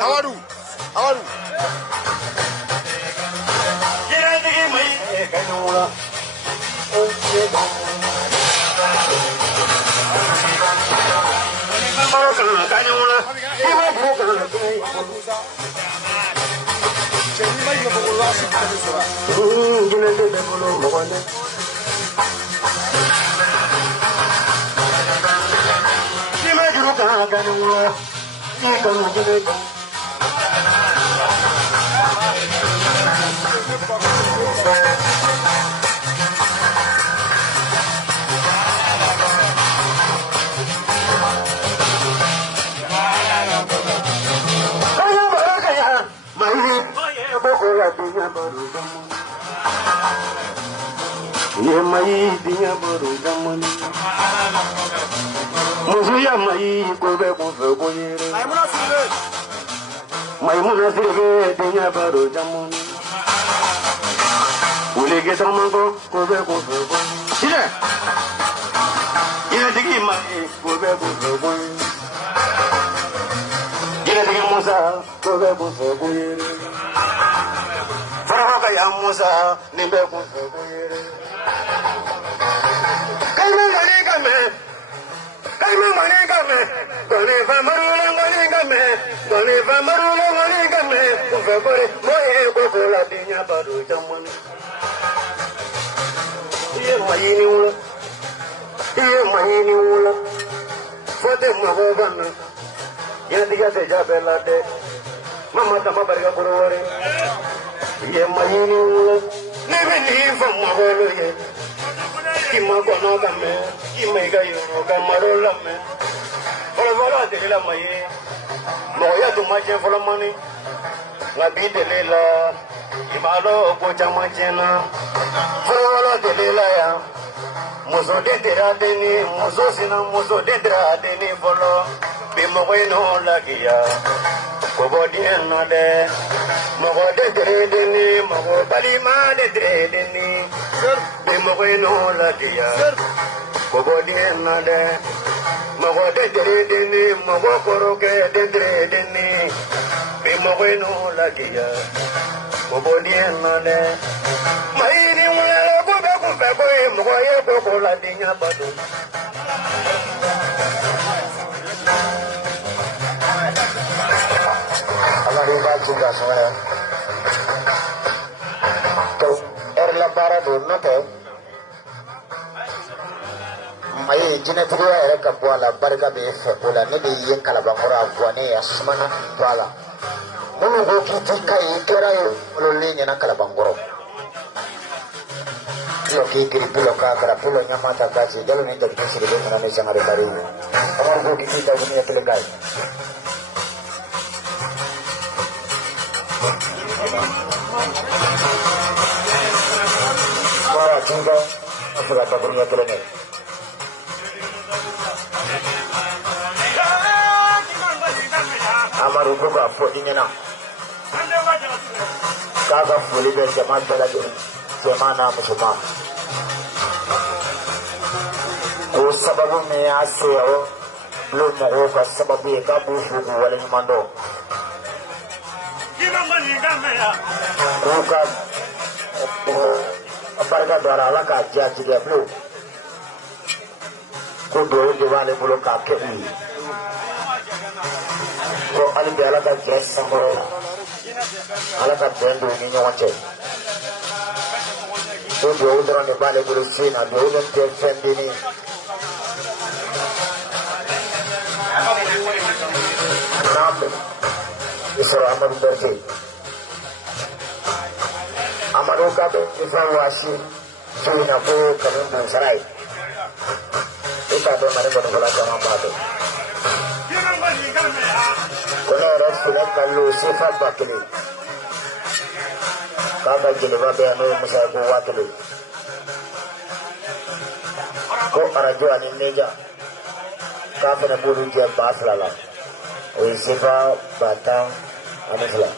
Awadu. Awadu. Jiratigi mai kanula. Kanula. Ye mai dinya baru zaman musuya mai ko be ko ko yere maimuna sirbe dinya baru zaman ule ke samango ko be ko sire ina digi mai ko be ko ina digi musa ko be ko yere fara ka ya musa ni be ko yere Mama tama barga kurore ye mayini ne be ni fa magolo ye kima kono kame kime ga yo kamaro lame olo de la maye mo ya tu ma je fola mani la bi de la imalo ko chama chena olo de la ya muso de tera de ni muso sina muso de tera de ni folo be mo ko no la kia ko bodi no de mo ko de de ni mo ko bali ma de de ni be mo ko no la kia ko bodi no de mo ko de ni mo ko koro ke de ni be mo ko no la kia ko bodi no de mai ni wala ko be ko mo ko ye ko la dinya badu juga semuanya. Tuh, para dulu tuh. Mai jina tuh ya kabuala barga befe bola ne be yen kala bangora bwane ya semana bala. Munu go kitika ikera yo lole nyana kala bangoro. Yo kiri pulo ka kara pulo nyamata kasi jalo ne jadi sire be mana ne sangare kari. Amar go kitika punya telegai. Wah, cinta apa kata punya telegai. Amaru buka fodingena kaga fuli be jamaat balage jamana musuma ko sababu me aseo lo mo ko sababu e ka bu fugu wala mando ko ka aparga dwara ala ka jaji de blu ko do de wale bulo ka ke ko ali be ala ka dress samoro ala ka bendo ni nyoche to do udra ne bale bulu sina do udra te fendini nabe isra amadu berti amadu ka be ifawashi sina ko kanun dan sarai ita do mare ko bola kama bato kono rasula kallu sifa bakli kaga jilba be no musa ko wakli ko arajo ani neja ka fena bulu dia baslala o sifa batang anisla